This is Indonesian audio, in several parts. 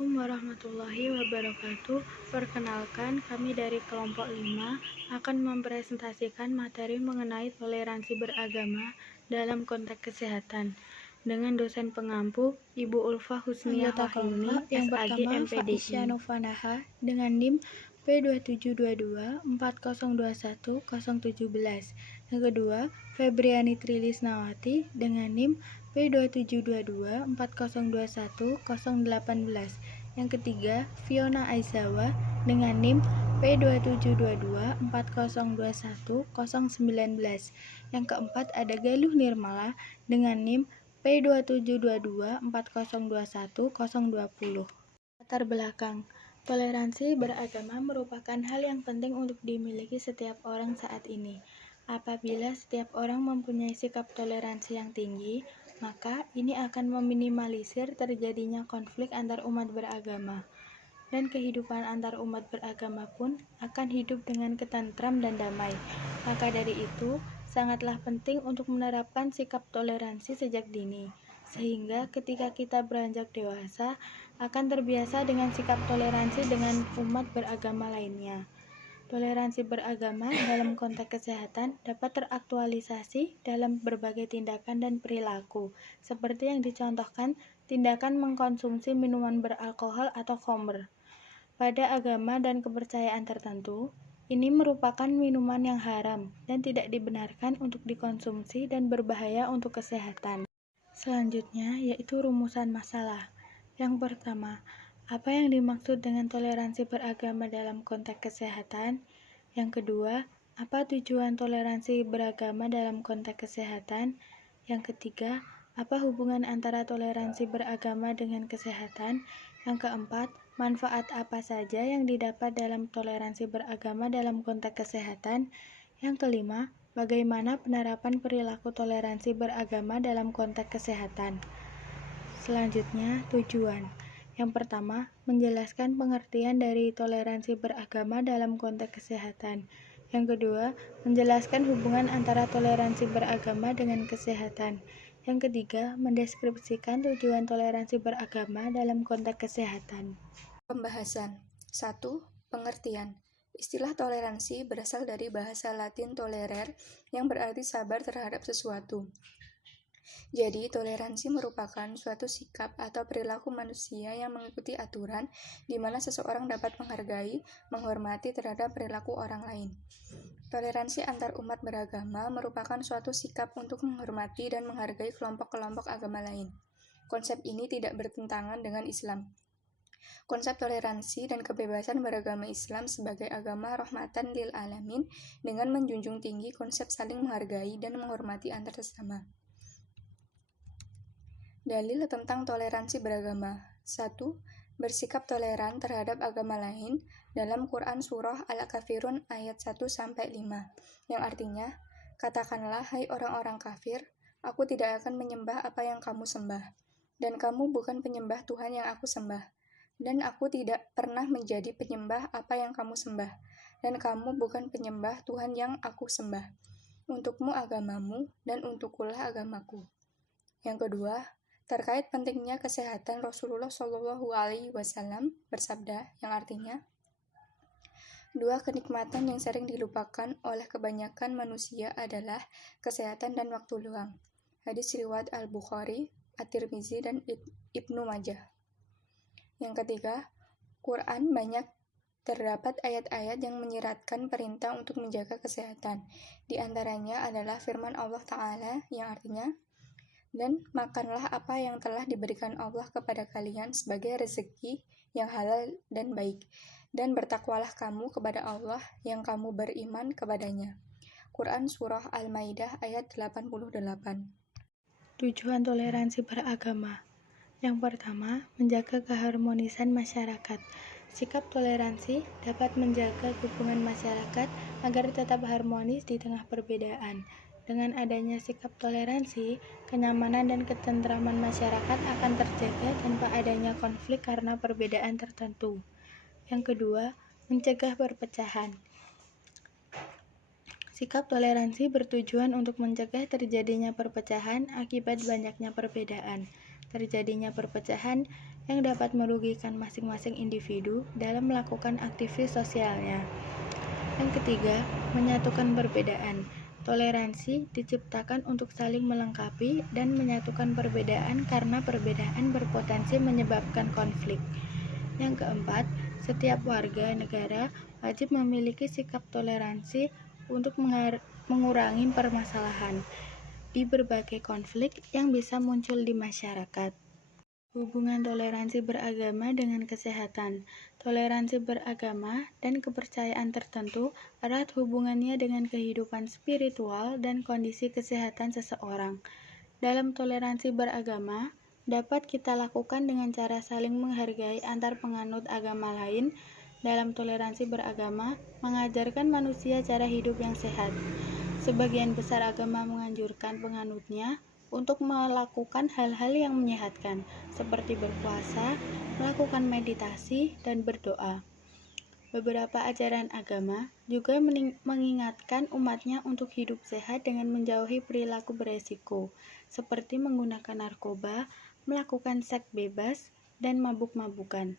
Assalamualaikum warahmatullahi wabarakatuh. Perkenalkan, kami dari kelompok 5 akan mempresentasikan materi mengenai toleransi beragama dalam konteks kesehatan dengan dosen pengampu Ibu Ulfa Husniah Anggota Wahyuni, kelompok yang SAG pertama MPDI. Faisya Novanaha dengan NIM P27224021-017. Yang kedua, Febriani Trilisnawati dengan NIM P27224021-018. Yang ketiga, Fiona Aizawa dengan NIM P27224021-019. Yang keempat, ada Galuh Nirmala dengan NIM P27224021-020. Latar belakang. Toleransi beragama merupakan hal yang penting untuk dimiliki setiap orang saat ini. Apabila setiap orang mempunyai sikap toleransi yang tinggi, maka ini akan meminimalisir terjadinya konflik antar umat beragama. Dan kehidupan antar umat beragama pun akan hidup dengan ketentram dan damai. Maka dari itu, sangatlah penting untuk menerapkan sikap toleransi sejak dini, sehingga ketika kita beranjak dewasa, akan terbiasa dengan sikap toleransi dengan umat beragama lainnya. Toleransi beragama dalam konteks kesehatan dapat teraktualisasi dalam berbagai tindakan dan perilaku, seperti yang dicontohkan tindakan mengkonsumsi minuman beralkohol atau khamr. Pada agama dan kepercayaan tertentu, ini merupakan minuman yang haram dan tidak dibenarkan untuk dikonsumsi dan berbahaya untuk kesehatan. Selanjutnya, yaitu rumusan masalah. Yang pertama, apa yang dimaksud dengan toleransi beragama dalam konteks kesehatan? Yang kedua, apa tujuan toleransi beragama dalam konteks kesehatan? Yang ketiga, apa hubungan antara toleransi beragama dengan kesehatan? Yang keempat, manfaat apa saja yang didapat dalam toleransi beragama dalam konteks kesehatan? Yang kelima, bagaimana penerapan perilaku toleransi beragama dalam konteks kesehatan? Selanjutnya, tujuan. Yang pertama, menjelaskan pengertian dari toleransi beragama dalam konteks kesehatan. Yang kedua, menjelaskan hubungan antara toleransi beragama dengan kesehatan. Yang ketiga, mendeskripsikan tujuan toleransi beragama dalam konteks kesehatan. Pembahasan 1. Pengertian. Istilah toleransi berasal dari bahasa Latin tolerer yang berarti sabar terhadap sesuatu. Jadi, toleransi merupakan suatu sikap atau perilaku manusia yang mengikuti aturan di mana seseorang dapat menghargai, menghormati terhadap perilaku orang lain. Toleransi antar umat beragama merupakan suatu sikap untuk menghormati dan menghargai kelompok-kelompok agama lain. Konsep ini tidak bertentangan dengan Islam. Konsep toleransi dan kebebasan beragama Islam sebagai agama rahmatan lil alamin dengan menjunjung tinggi konsep saling menghargai dan menghormati antar sesama. Dalil tentang toleransi beragama. 1. Bersikap toleran terhadap agama lain dalam Quran Surah Al-Kafirun ayat 1-5, yang artinya, katakanlah hai orang-orang kafir, aku tidak akan menyembah apa yang kamu sembah, dan kamu bukan penyembah Tuhan yang aku sembah, dan aku tidak pernah menjadi penyembah apa yang kamu sembah, dan kamu bukan penyembah Tuhan yang aku sembah. Untukmu agamamu, dan untukkulah agamaku. Yang kedua, terkait pentingnya kesehatan, Rasulullah SAW bersabda, yang artinya, 2 kenikmatan yang sering dilupakan oleh kebanyakan manusia adalah kesehatan dan waktu luang. Hadis riwayat Al-Bukhari, At-Tirmizi, dan Ibnu Majah. Yang ketiga, Quran banyak terdapat ayat-ayat yang menyiratkan perintah untuk menjaga kesehatan. Di antaranya adalah firman Allah Ta'ala yang artinya, dan makanlah apa yang telah diberikan Allah kepada kalian sebagai rezeki yang halal dan baik, dan bertakwalah kamu kepada Allah yang kamu beriman kepadanya. Quran Surah Al-Maidah ayat 88. Tujuan toleransi beragama. Yang pertama, menjaga keharmonisan masyarakat. Sikap toleransi dapat menjaga hubungan masyarakat agar tetap harmonis di tengah perbedaan. Dengan adanya sikap toleransi, kenyamanan dan ketentraman masyarakat akan terjaga tanpa adanya konflik karena perbedaan tertentu. Yang kedua, mencegah perpecahan. Sikap toleransi bertujuan untuk mencegah terjadinya perpecahan akibat banyaknya perbedaan. terjadinya perpecahan yang dapat merugikan masing-masing individu dalam melakukan aktivitas sosialnya. Yang ketiga, menyatukan perbedaan. Toleransi diciptakan untuk saling melengkapi dan menyatukan perbedaan karena perbedaan berpotensi menyebabkan konflik. Yang keempat, setiap warga negara wajib memiliki sikap toleransi untuk mengurangi permasalahan di berbagai konflik yang bisa muncul di masyarakat. Hubungan toleransi beragama dengan kesehatan. Toleransi beragama dan kepercayaan tertentu erat hubungannya dengan kehidupan spiritual dan kondisi kesehatan seseorang. Dalam toleransi beragama, dapat kita lakukan dengan cara saling menghargai antar penganut agama lain. Dalam toleransi beragama, mengajarkan manusia cara hidup yang sehat. Sebagian besar agama menganjurkan penganutnya untuk melakukan hal-hal yang menyehatkan, seperti berpuasa, melakukan meditasi, dan berdoa. Beberapa ajaran agama juga mengingatkan umatnya untuk hidup sehat dengan menjauhi perilaku beresiko, seperti menggunakan narkoba, melakukan seks bebas, dan mabuk-mabukan.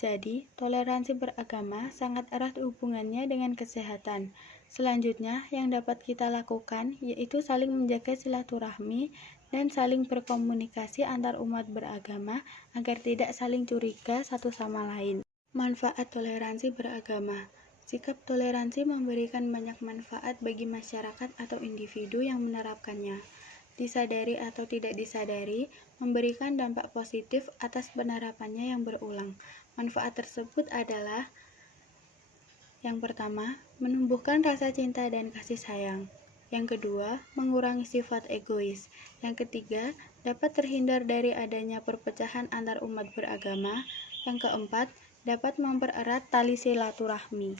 Jadi, toleransi beragama sangat erat hubungannya dengan kesehatan. Selanjutnya, yang dapat kita lakukan yaitu saling menjaga silaturahmi dan saling berkomunikasi antar umat beragama agar tidak saling curiga satu sama lain. Manfaat toleransi beragama. Sikap toleransi memberikan banyak manfaat bagi masyarakat atau individu yang menerapkannya. Disadari atau tidak disadari, memberikan dampak positif atas penerapannya yang berulang. Manfaat tersebut adalah: yang pertama, menumbuhkan rasa cinta dan kasih sayang. Yang kedua, mengurangi sifat egois. Yang ketiga, dapat terhindar dari adanya perpecahan antar umat beragama. Yang keempat, dapat mempererat tali silaturahmi.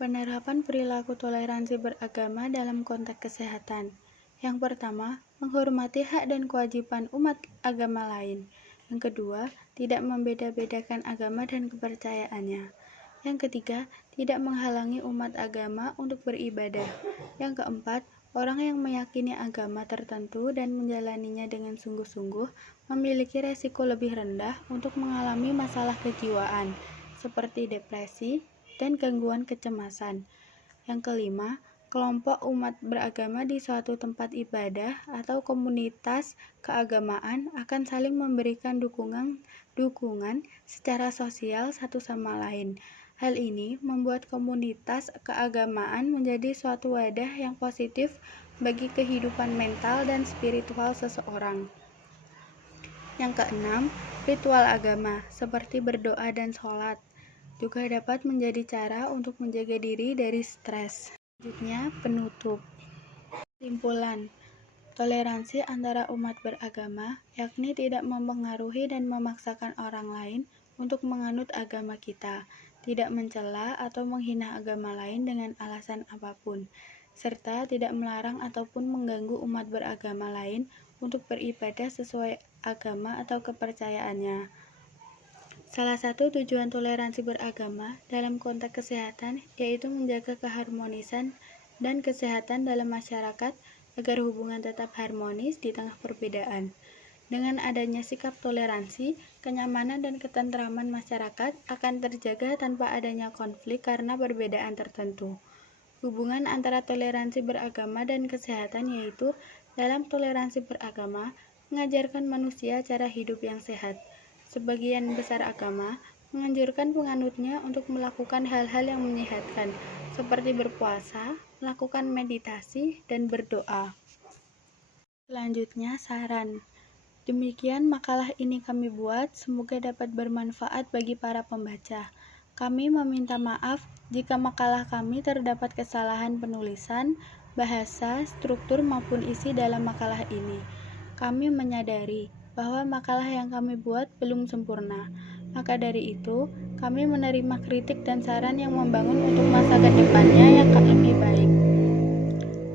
Penerapan perilaku toleransi beragama dalam konteks kesehatan. Yang pertama, menghormati hak dan kewajiban umat agama lain. Yang kedua, tidak membeda-bedakan agama dan kepercayaannya. Yang ketiga, tidak menghalangi umat agama untuk beribadah. Yang keempat, orang yang meyakini agama tertentu dan menjalaninya dengan sungguh-sungguh memiliki resiko lebih rendah untuk mengalami masalah kejiwaan, seperti depresi dan gangguan kecemasan. Yang kelima, kelompok umat beragama di suatu tempat ibadah atau komunitas keagamaan akan saling memberikan dukungan secara sosial satu sama lain. Hal ini membuat komunitas keagamaan menjadi suatu wadah yang positif bagi kehidupan mental dan spiritual seseorang. Yang keenam, ritual agama seperti berdoa dan sholat juga dapat menjadi cara untuk menjaga diri dari stres. Selanjutnya, penutup. Kesimpulan, toleransi antara umat beragama, yakni tidak mempengaruhi dan memaksakan orang lain untuk menganut agama kita, tidak mencela atau menghina agama lain dengan alasan apapun, serta tidak melarang ataupun mengganggu umat beragama lain untuk beribadah sesuai agama atau kepercayaannya. Salah satu tujuan toleransi beragama dalam konteks kesehatan yaitu menjaga keharmonisan dan kesehatan dalam masyarakat agar hubungan tetap harmonis di tengah perbedaan. Dengan adanya sikap toleransi, kenyamanan dan ketentraman masyarakat akan terjaga tanpa adanya konflik karena perbedaan tertentu. Hubungan antara toleransi beragama dan kesehatan yaitu dalam toleransi beragama mengajarkan manusia cara hidup yang sehat. Sebagian besar agama menganjurkan penganutnya untuk melakukan hal-hal yang menyehatkan, seperti berpuasa, melakukan meditasi, dan berdoa. Selanjutnya, saran. Demikian makalah ini kami buat, semoga dapat bermanfaat bagi para pembaca. Kami meminta maaf jika makalah kami terdapat kesalahan penulisan, bahasa, struktur maupun isi dalam makalah ini. Kami menyadari bahwa makalah yang kami buat belum sempurna. Maka dari itu, kami menerima kritik dan saran yang membangun untuk masa depannya yang lebih baik.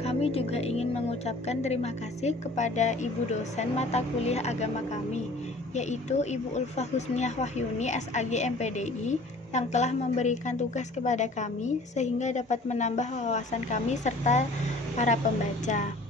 Kami juga ingin mengucapkan terima kasih kepada Ibu dosen mata kuliah agama kami, yaitu Ibu Ulfa Husniah Wahyuni SAG MPDI, yang telah memberikan tugas kepada kami sehingga dapat menambah wawasan kami serta para pembaca.